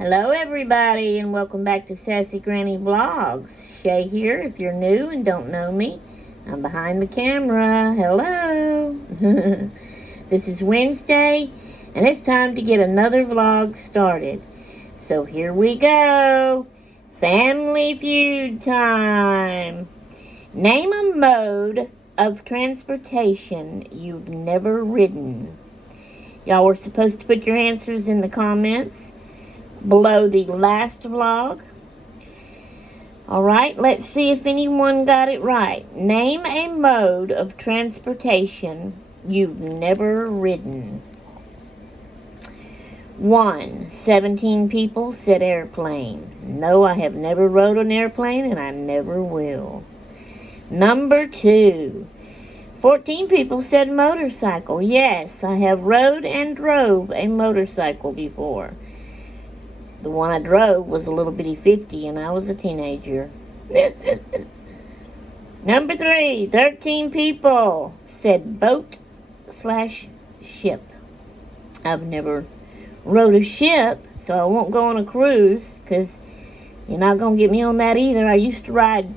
Hello everybody and welcome back to Sassy Granny Vlogs. Shay here. If you're new and don't know me, I'm behind the camera. Hello. This is Wednesday and it's time to get another vlog started. So here we go. Family Feud time. Name a mode of transportation you've never ridden. Y'all were supposed to put your answers in the comments below the last vlog. Alright, let's see if anyone got it right. Name a mode of transportation you've never ridden. 1. 17 people said airplane. No, I have never rode an airplane and I never will. Number 2. 14 people said motorcycle. Yes, I have rode and drove a motorcycle before. The one I drove was a little bitty 50 and I was a teenager. Number 3, 13 people said boat/ship. I've never rode a ship, so I won't go on a cruise because you're not going to get me on that either. I used to ride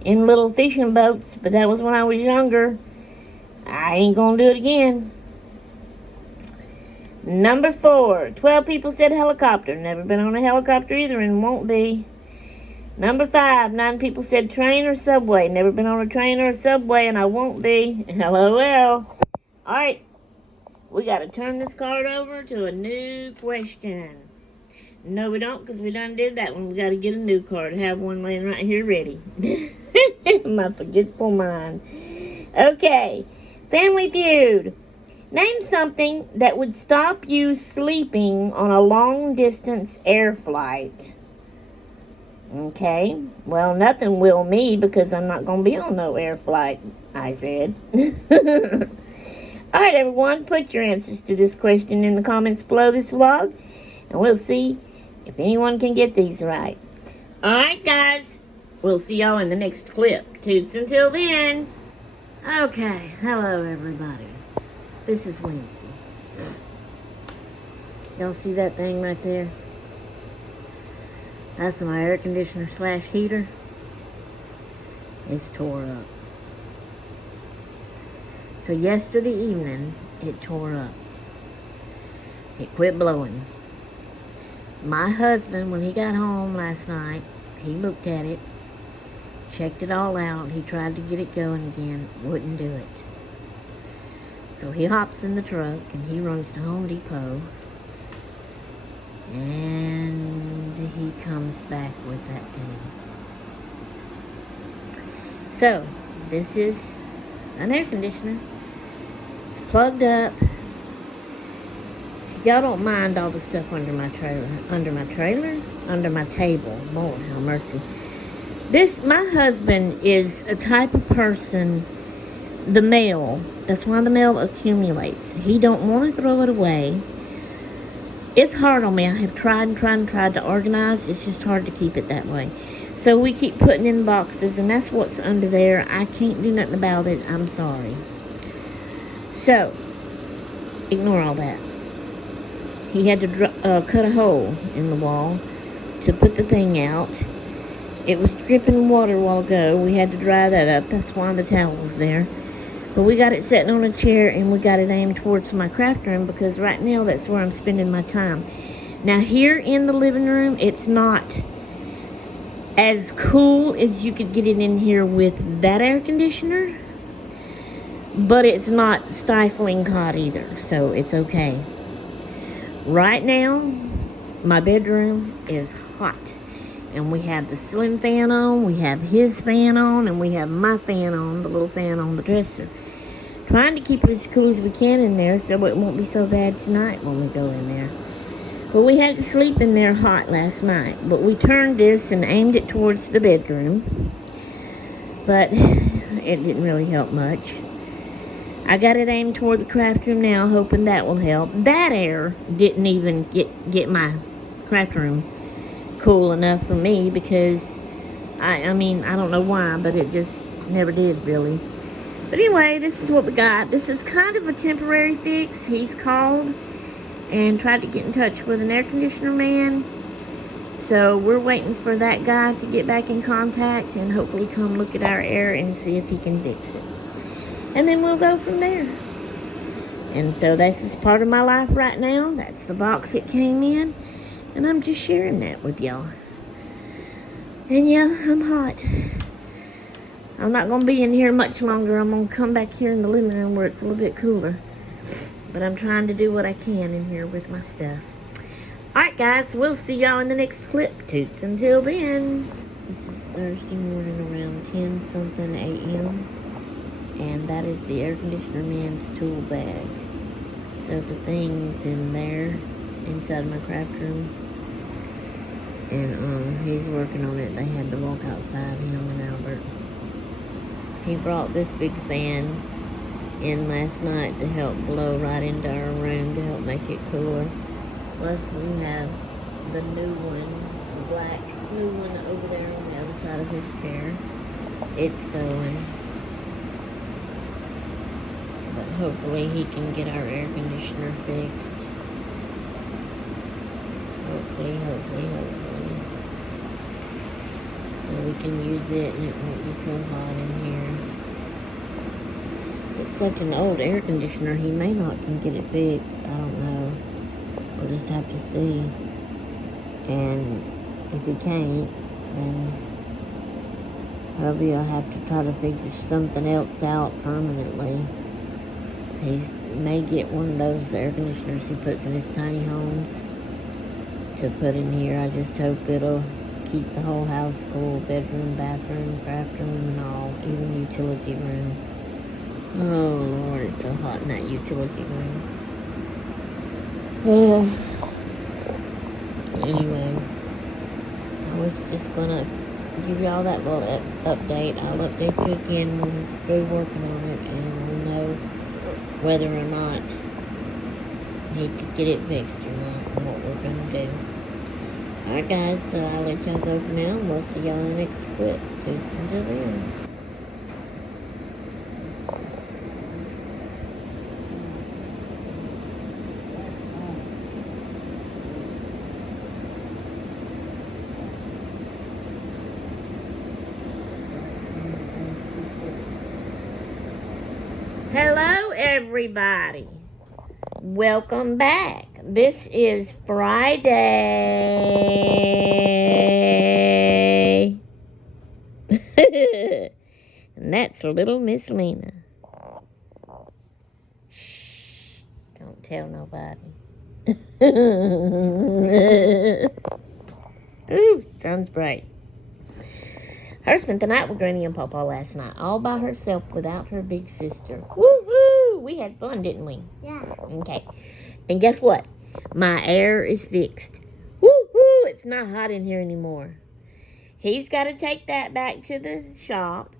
in little fishing boats, but that was when I was younger. I ain't going to do it again. Number 4, 12 people said helicopter. Never been on a helicopter either and won't be. Number 5, 9 people said train or subway. Never been on a train or a subway and I won't be. LOL. Alright, we got to turn this card over to a new question. No, we don't, because we done did that one. We got to get a new card. Have one laying right here ready. My forgetful mind. Okay, Family Feud. Name something that would stop you sleeping on a long-distance air flight. Okay, well, nothing will me because I'm not going to be on no air flight, I said. Alright, everyone, put your answers to this question in the comments below this vlog, and we'll see if anyone can get these right. Alright, guys, we'll see y'all in the next clip. Toots until then. Okay, hello, everybody. This is Wednesday. Y'all see that thing right there? That's my air conditioner / heater. It's tore up. So yesterday evening, it tore up. It quit blowing. My husband, when he got home last night, he looked at it, checked it all out. He tried to get it going again, wouldn't do it. So he hops in the truck and he runs to Home Depot and he comes back with that thing. So this is an air conditioner. It's plugged up. Y'all don't mind all the stuff under my table. Lord have mercy. My husband is a type of person, the mail. That's why the mail accumulates. He don't want to throw it away. It's hard on me. I have tried to organize. It's just hard to keep it that way. So we keep putting in boxes, and that's what's under there. I can't do nothing about it. I'm sorry. So, ignore all that. He had to cut a hole in the wall to put the thing out. It was dripping water a while ago. We had to dry that up. That's why the towel's there. But we got it sitting on a chair and we got it aimed towards my craft room because right now that's where I'm spending my time. Now here in the living room, it's not as cool as you could get it in here with that air conditioner. But it's not stifling hot either, so it's okay. Right now, my bedroom is hot. And we have the ceiling fan on, we have his fan on, and we have my fan on, the little fan on the dresser. Trying to keep it as cool as we can in there so it won't be so bad tonight when we go in there. But we had to sleep in there hot last night. But we turned this and aimed it towards the bedroom. But it didn't really help much. I got it aimed toward the craft room now, hoping that will help. That air didn't even get my craft room cool enough for me because, I mean, I don't know why, but it just never did really. But anyway, this is what we got. This is kind of a temporary fix. He's called and tried to get in touch with an air conditioner man. So we're waiting for that guy to get back in contact and hopefully come look at our air and see if he can fix it. And then we'll go from there. And so this is part of my life right now. That's the box it came in. And I'm just sharing that with y'all. And yeah, I'm hot. I'm not going to be in here much longer. I'm going to come back here in the living room where it's a little bit cooler. But I'm trying to do what I can in here with my stuff. Alright guys, we'll see y'all in the next clip. Toots until then. This is Thursday morning around 10 something a.m. And that is the air conditioner man's tool bag. So the thing's in there, inside my craft room. And he's working on it. They had to walk outside, him and Albert. He brought this big fan in last night to help blow right into our room to help make it cooler. Plus we have the new one, the black new one over there on the other side of his chair. It's going. But hopefully he can get our air conditioner fixed. Hopefully. So we can use it and it won't be so hot in here. It's such an old air conditioner, he may not can get it fixed. I don't know. We'll just have to see. And if he can't, then probably I'll have to try to figure something else out permanently. He may get one of those air conditioners he puts in his tiny homes to put in here. I just hope it'll keep the whole house cool. Bedroom, bathroom, craft room, and all. Even utility room. Oh Lord, it's so hot in that utility room. Anyway, I was just gonna give y'all that little update. I'll update you again when he's through working on it and we'll know whether or not he could get it fixed or not and what we're gonna do. Alright guys, so I'll let y'all go for now and we'll see y'all in the next clip. Toots until then. Hello everybody. Welcome back. This is Friday. And that's little Miss Lena. Shh. Don't tell nobody. Ooh, sun's bright. Her spent the night with Granny and Pawpaw last night, all by herself without her big sister. Woo-hoo! We had fun, didn't we? Yeah. Okay. And guess what? My air is fixed. Woo-hoo! It's not hot in here anymore. He's got to take that back to the shop.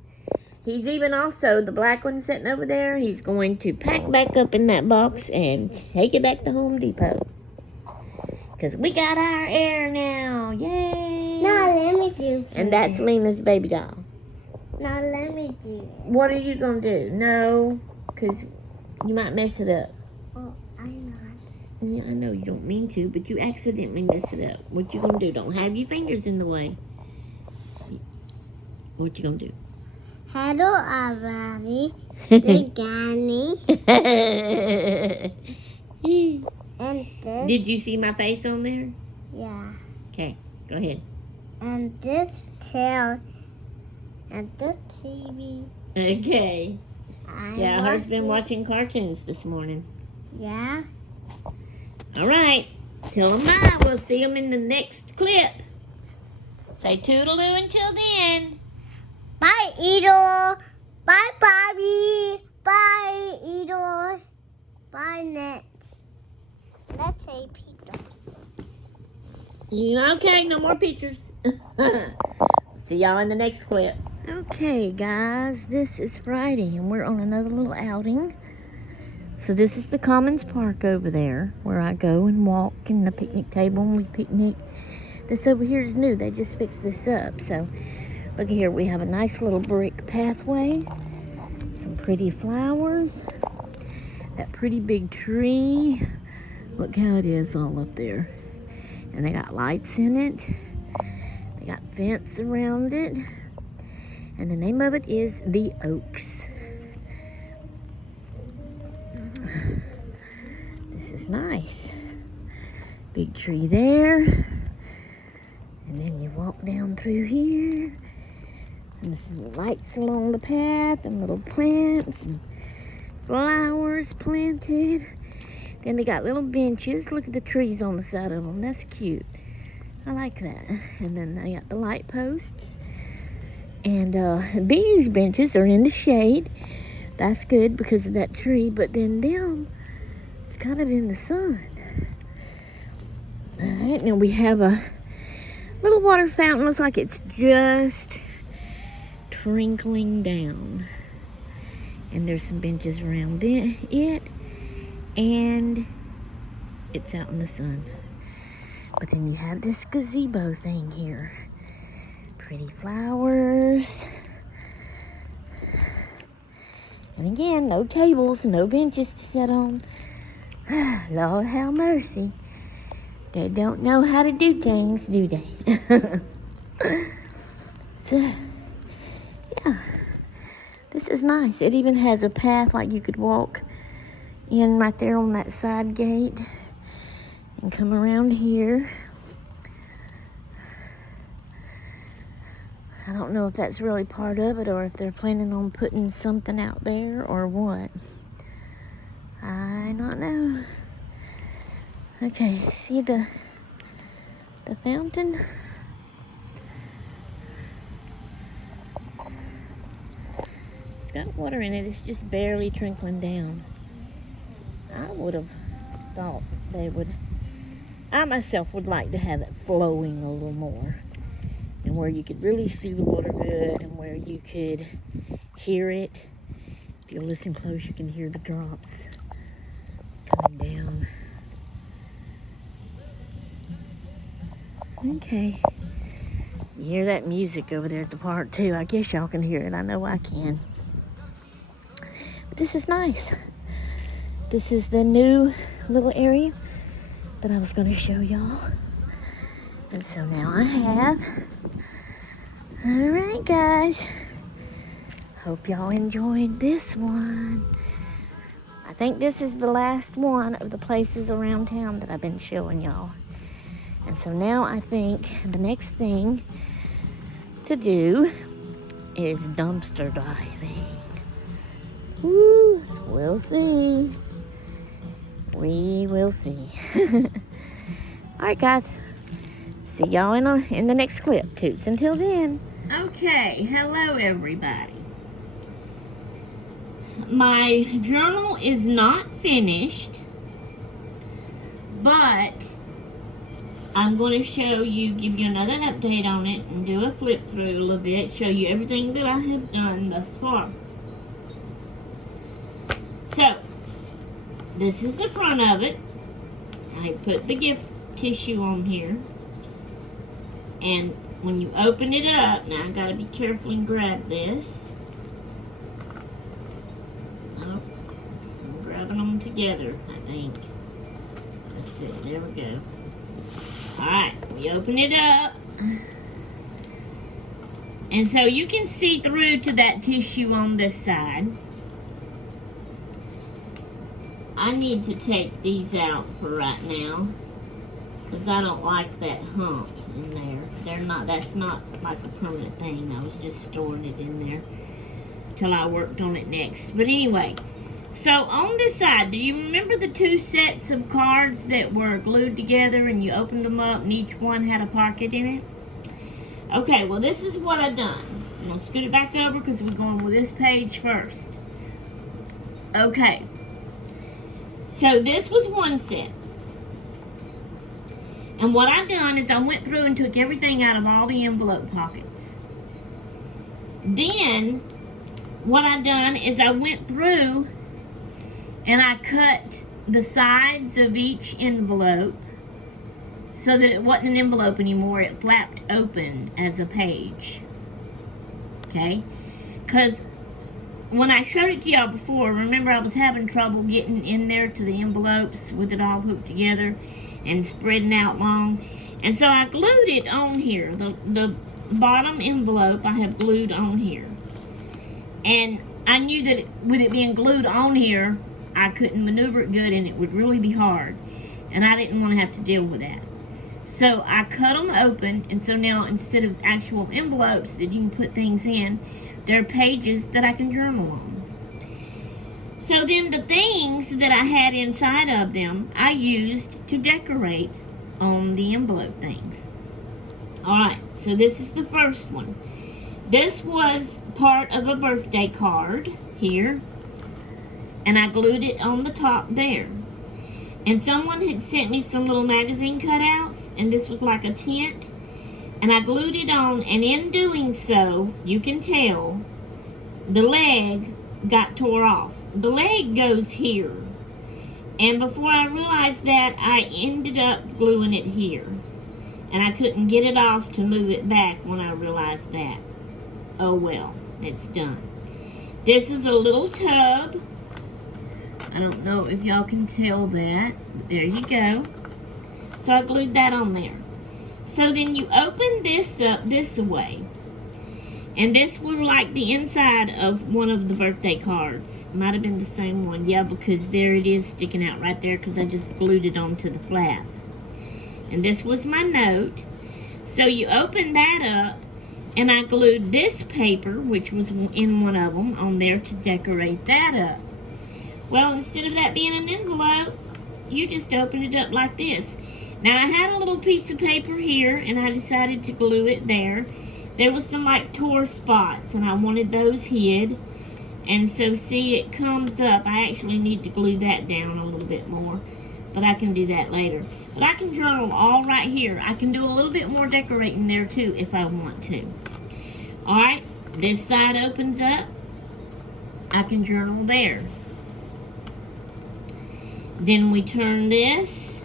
He's even also, the black one sitting over there, he's going to pack back up in that box and take it back to Home Depot. Because we got our air now. Yay! Now let me do. And that's Lena's baby doll. Now let me do. What are you going to do? No, because you might mess it up. Oh, I'm not. Yeah, I know you don't mean to, but you accidentally mess it up. What you going to do? Don't have your fingers in the way. What you going to do? Hello, everybody. The Granny. And this. Did you see my face on there? Yeah. Okay, go ahead. And this tail. And this TV. Okay. Yeah, her's been watching. watching cartoons this morning. Yeah. All right. Tell them bye. We'll see them in the next clip. Say toodaloo until then. Bye, Edo. Bye, Bobby. Bye, Edo. Bye, Net. Let's say pizza. Okay, no more pictures. See y'all in the next clip. Okay, guys, this is Friday, and we're on another little outing. So this is the Commons Park over there, where I go and walk, and the picnic table, and we picnic. This over here is new. They just fixed this up. So look here, we have a nice little brick pathway, some pretty flowers, that pretty big tree. Look how it is all up there. And they got lights in it. fence around it. And the name of it is the Oaks. This is nice. Big tree there. And then you walk down through here. And there's some lights along the path and little plants and flowers planted. Then they got little benches. Look at the trees on the side of them. That's cute. I like that. And then they got the light posts. And these benches are in the shade. That's good because of that tree. But then them, it's kind of in the sun. All right, now we have a little water fountain. Looks like it's just trickling down. And there's some benches around it. And it's out in the sun. But then you have this gazebo thing here. Pretty flowers. And again, no tables, no benches to sit on. Lord have mercy. They don't know how to do things, do they? So, yeah. This is nice. It even has a path like you could walk in right there on that side gate and come around here. I don't know if that's really part of it or if they're planning on putting something out there or what. I don't know. Okay, see the fountain? It's got water in it. It's just barely trickling down. I would have thought they would. I myself would like to have it flowing a little more. And where you could really see the water good and where you could hear it. If you listen close, you can hear the drops coming down. Okay. You hear that music over there at the park too. I guess y'all can hear it. I know I can. But this is nice. This is the new little area that I was going to show y'all. And so now I have. Alright guys. Hope y'all enjoyed this one. I think this is the last one of the places around town that I've been showing y'all. And so now I think the next thing to do is dumpster diving. Woo, we'll see. We will see. Alright guys. See y'all in the next clip. Toots until then. Okay, hello everybody. My journal is not finished, but I'm going to show you, give you another update on it and do a flip through a little bit, show you everything that I have done thus far. So, this is the front of it. I put the gift tissue on here. And when you open it up, now I gotta be careful and grab this. Oh, I'm grabbing them together, I think. That's it, there we go. Alright, we open it up. And so you can see through to that tissue on this side. I need to take these out for right now, because I don't like that hump in there. That's not like a permanent thing. I was just storing it in there till I worked on it next. But anyway, so on this side, do you remember the two sets of cards that were glued together and you opened them up and each one had a pocket in it? Okay, well this is what I've done. I'm going to scoot it back over because we're going with this page first. Okay. So this was one set. And what I've done is I went through and took everything out of all the envelope pockets. Then, what I've done is I went through and I cut the sides of each envelope so that it wasn't an envelope anymore. It flapped open as a page. Okay? Because when I showed it to y'all before, remember I was having trouble getting in there to the envelopes with it all hooked together and spreading out long. And so I glued it on here. The bottom envelope I have glued on here. And I knew that with it being glued on here, I couldn't maneuver it good and it would really be hard. And I didn't want to have to deal with that. So I cut them open, and so now instead of actual envelopes that you can put things in, there are pages that I can journal on. So then the things that I had inside of them, I used to decorate on the envelope things. Alright, so this is the first one. This was part of a birthday card here, and I glued it on the top there. And someone had sent me some little magazine cutouts, and this was like a tent, and I glued it on, and in doing so, you can tell, the leg got tore off. The leg goes here, and before I realized that, I ended up gluing it here, and I couldn't get it off to move it back when I realized that. Oh well, it's done. This is a little tub. I don't know if y'all can tell that, but there you go. So I glued that on there. So then you open this up this way. And this was like the inside of one of the birthday cards. Might have been the same one. Yeah, because there it is sticking out right there because I just glued it onto the flap. And this was my note. So you open that up, and I glued this paper, which was in one of them, on there to decorate that up. Well, instead of that being an envelope, you just open it up like this. Now, I had a little piece of paper here, and I decided to glue it there. There was some, like, tore spots, and I wanted those hid. And so, see, it comes up. I actually need to glue that down a little bit more, but I can do that later. But I can journal all right here. I can do a little bit more decorating there, too, if I want to. All right, this side opens up. I can journal there. Then we turn this,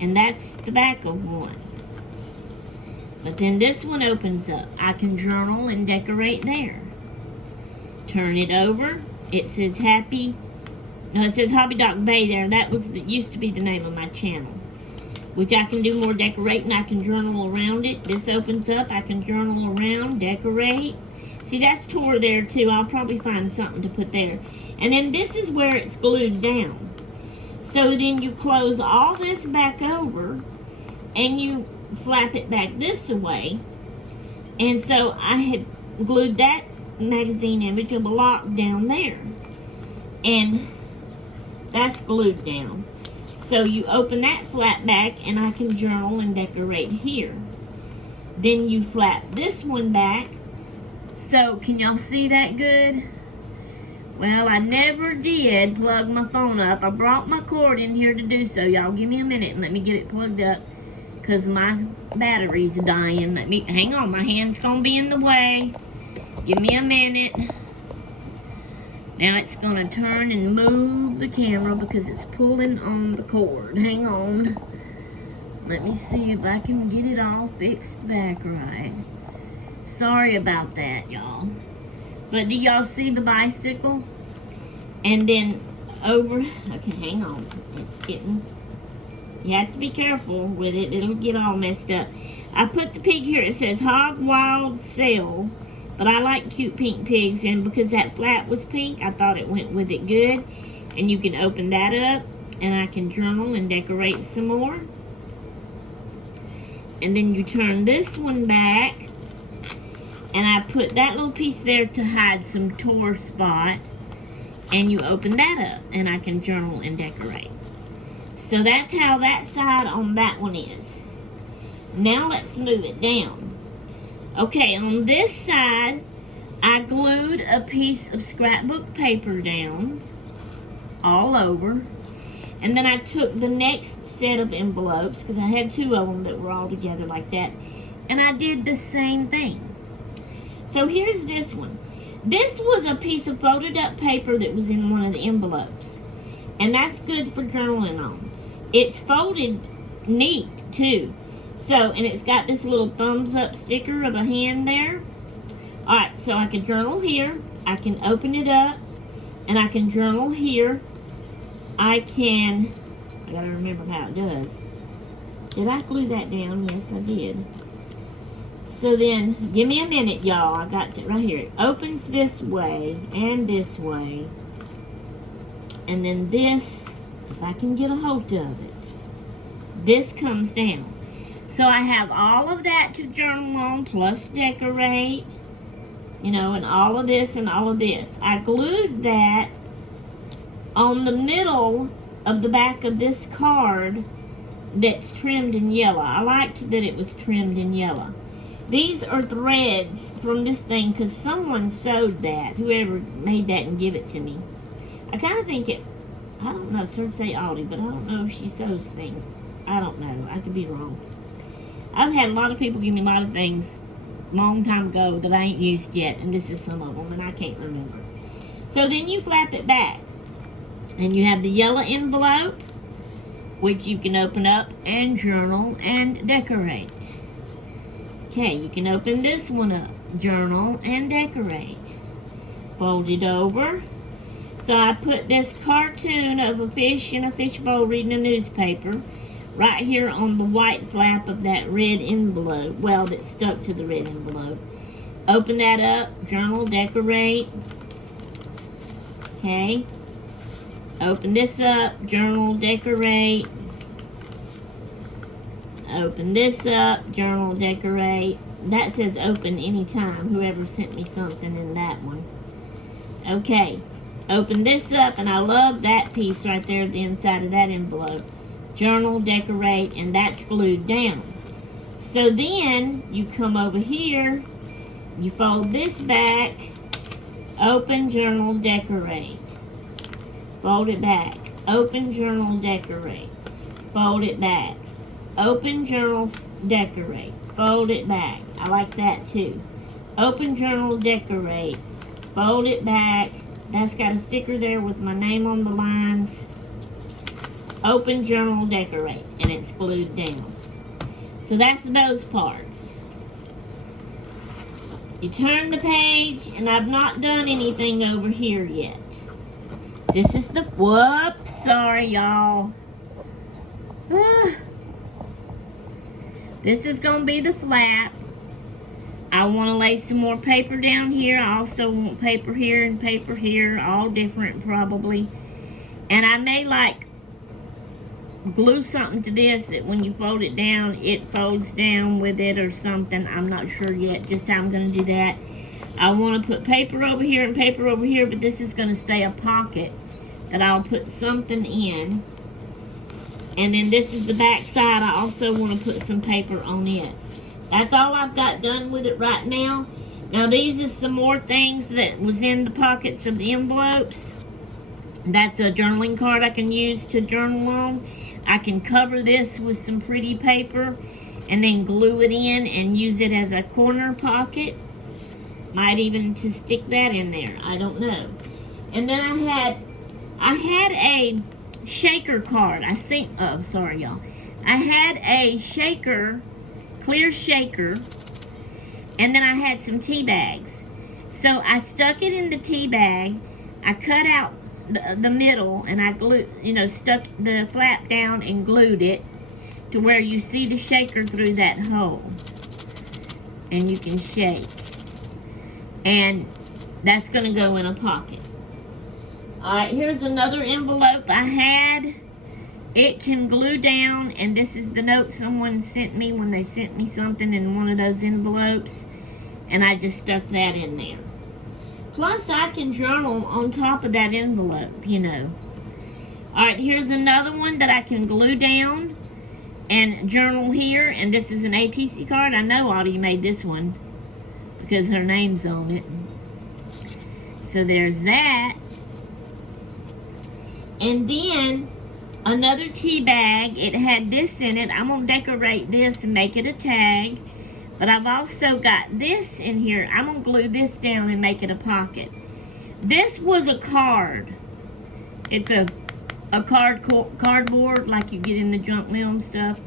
and that's the back of one. But then this one opens up. I can journal and decorate there. Turn it over. It says it says Hobby Doc Bay there. That used to be the name of my channel. Which I can do more decorating. I can journal around it. This opens up. I can journal around, decorate. See, that's tore there too. I'll probably find something to put there. And then this is where it's glued down. So then you close all this back over, and you flap it back this way. And so I had glued that magazine image of a lock down there. And that's glued down. So you open that flap back, and I can journal and decorate here. Then you flap this one back. So can y'all see that good? Well, I never did plug my phone up. I brought my cord in here to do so. Y'all give me a minute and let me get it plugged up, because my battery's dying. Hang on, my hand's gonna be in the way. Give me a minute. Now it's gonna turn and move the camera because it's pulling on the cord. Hang on. Let me see if I can get it all fixed back right. Sorry about that, y'all. But do y'all see the bicycle? And then over, okay, hang on. It's getting, you have to be careful with it. It'll get all messed up. I put the pig here. It says Hog Wild Sale. But I like cute pink pigs, and because that flap was pink, I thought it went with it good. And you can open that up, and I can journal and decorate some more. And then you turn this one back, and I put that little piece there to hide some tore spot. And you open that up, and I can journal and decorate. So that's how that side on that one is. Now let's move it down. Okay, on this side, I glued a piece of scrapbook paper down all over. And then I took the next set of envelopes, because I had two of them that were all together like that, and I did the same thing. So here's this one. This was a piece of folded up paper that was in one of the envelopes. And that's good for journaling on. It's folded neat, too. So, and it's got this little thumbs up sticker of a hand there. Alright, so I can journal here. I can open it up. And I can journal here. I gotta remember how it does. Did I glue that down? Yes, I did. So then, give me a minute, y'all. I got it right here. It opens this way and this way. And then this, if I can get a hold of it, this comes down. So I have all of that to journal on, plus decorate, you know, and all of this and all of this. I glued that on the middle of the back of this card that's trimmed in yellow. I liked that it was trimmed in yellow. These are threads from this thing because someone sewed that. Whoever made that and give it to me. I kind of think it, I don't know, it's hard to say Aldi, but I don't know if she sews things. I don't know. I could be wrong. I've had a lot of people give me a lot of things long time ago that I ain't used yet, and this is some of them, and I can't remember. So then you flap it back, and you have the yellow envelope, which you can open up and journal and decorate. Okay, you can open this one up, journal and decorate. Fold it over. So I put this cartoon of a fish in a fishbowl reading a newspaper right here on the white flap of that red envelope. Well, that's stuck to the red envelope. Open that up, journal, decorate. Okay. Open this up, journal, decorate. Open this up, journal, decorate. That says open anytime, whoever sent me something in that one. Okay, open this up, and I love that piece right there at the inside of that envelope. Journal, decorate, and that's glued down. So then, you come over here, you fold this back, open, journal, decorate. Fold it back, open, journal, decorate. Fold it back. Open, journal, decorate. Fold it back. I like that too. Open, journal, decorate. Fold it back. That's got a sticker there with my name on the lines. Open, journal, decorate. And it's glued down. So that's those parts. You turn the page, and I've not done anything over here yet. This is the, whoops, sorry y'all. This is going to be the flap. I want to lay some more paper down here. I also want paper here, all different probably. And I may like glue something to this that when you fold it down, it folds down with it or something. I'm not sure yet just how I'm going to do that. I want to put paper over here and paper over here, but this is going to stay a pocket that I'll put something in. And then this is the back side. I also want to put some paper on it. That's all I've got done with it right now. Now these are some more things that was in the pockets of the envelopes. That's a journaling card I can use to journal on. I can cover this with some pretty paper and then glue it in and use it as a corner pocket. Might even to stick that in there. I don't know. And then I had a shaker card. Sorry y'all. I had a shaker, clear shaker, and then I had some tea bags. So I stuck it in the tea bag. I cut out the middle, and I stuck the flap down and glued it to where you see the shaker through that hole, and you can shake. And that's gonna go in a pocket. Alright, here's another envelope I had. It can glue down, and this is the note someone sent me when they sent me something in one of those envelopes. And I just stuck that in there. Plus, I can journal on top of that envelope, you know. Alright, here's another one that I can glue down and journal here. And this is an ATC card. I know Audie made this one because her name's on it. So there's that. And then another tea bag. It had this in it. I'm going to decorate this and make it a tag. But I've also got this in here. I'm going to glue this down and make it a pocket. This was a card. It's a cardboard like you get in the junk mail and stuff.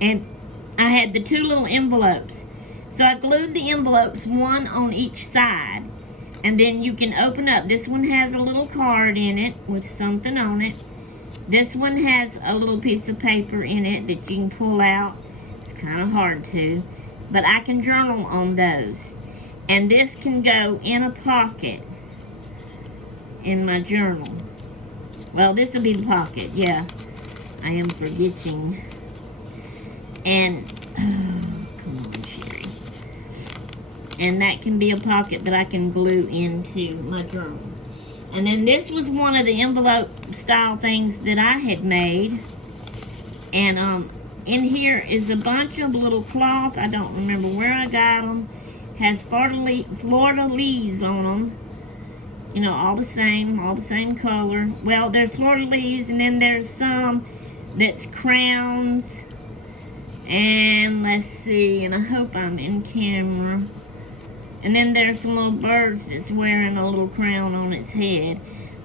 And I had the two little envelopes. So I glued the envelopes, one on each side. And then you can open up. This one has a little card in it with something on it. This one has a little piece of paper in it that you can pull out. It's kind of hard to. but I can journal on those. And this can go in a pocket in my journal. Well, this will be the pocket, yeah. I am forgetting. And, come on, Sherry. And that can be a pocket that I can glue into my journal. And then this was one of the envelope style things that I had made. And in here is a bunch of little cloth. I don't remember where I got them. Has fleur-de-lis on them. You know, all the same color. Well, there's fleur-de-lis, and then there's some that's crowns. And let's see, and I hope I'm in camera. And then there's some little birds that's wearing a little crown on its head.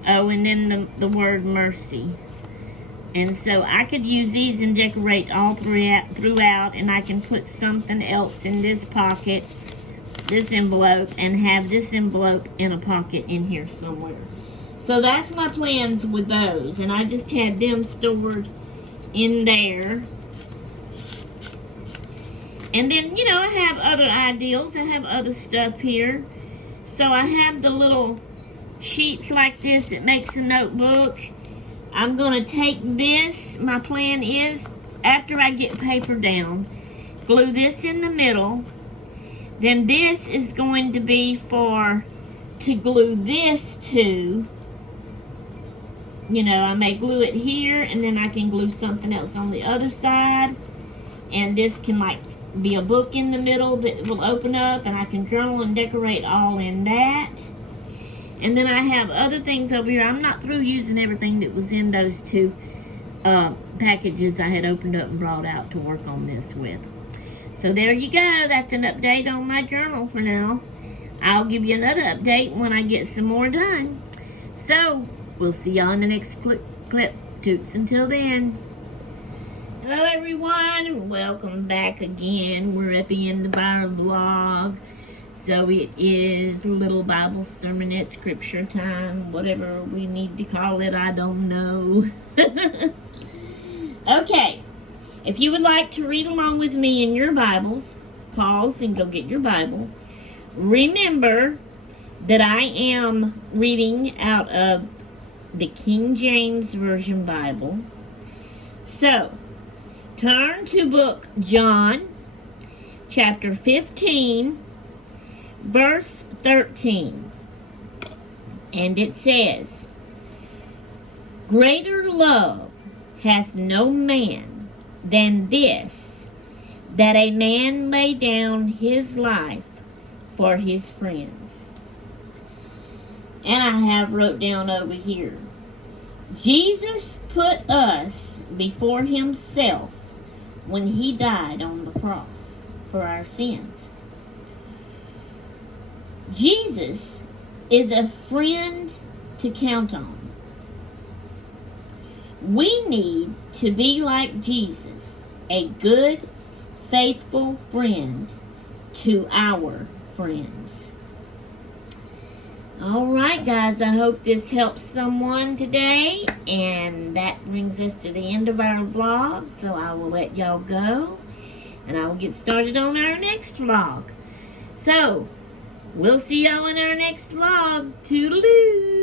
Oh, and then the word mercy. And so I could use these and decorate all throughout, and I can put something else in this pocket, this envelope, and have this envelope in a pocket in here somewhere. So that's my plans with those, and I just had them stored in there. And then, you know, I have other ideals. I have other stuff here. So I have the little sheets like this that makes a notebook. I'm going to take this. My plan is, after I get paper down, glue this in the middle. Then this is going to be to glue this to. You know, I may glue it here, and then I can glue something else on the other side. And this can, like, be a book in the middle that will open up, and I can journal and decorate all in that. And then I have other things over here. I'm not through using everything that was in those two packages I had opened up and brought out to work on this with. So there you go. That's an update on my journal for now. I'll give you another update when I get some more done. So we'll see y'all in the next clip. Toots until then. Hello everyone, welcome back again. We're at the end of our vlog. So it is a little Bible sermonette, scripture time, whatever we need to call it, I don't know. Okay, if you would like to read along with me in your Bibles, pause and go get your Bible. Remember that I am reading out of the King James Version Bible. So, turn to book John, chapter 15, verse 13. And it says, "Greater love hath no man than this, that a man lay down his life for his friends." And I have wrote down over here, Jesus put us before himself when he died on the cross for our sins. Jesus is a friend to count on. We need to be like Jesus, a good, faithful friend to our friends. All right, guys, I hope this helps someone today, and that brings us to the end of our vlog, so I will let y'all go, and I will get started on our next vlog. So, we'll see y'all in our next vlog. Toodaloo!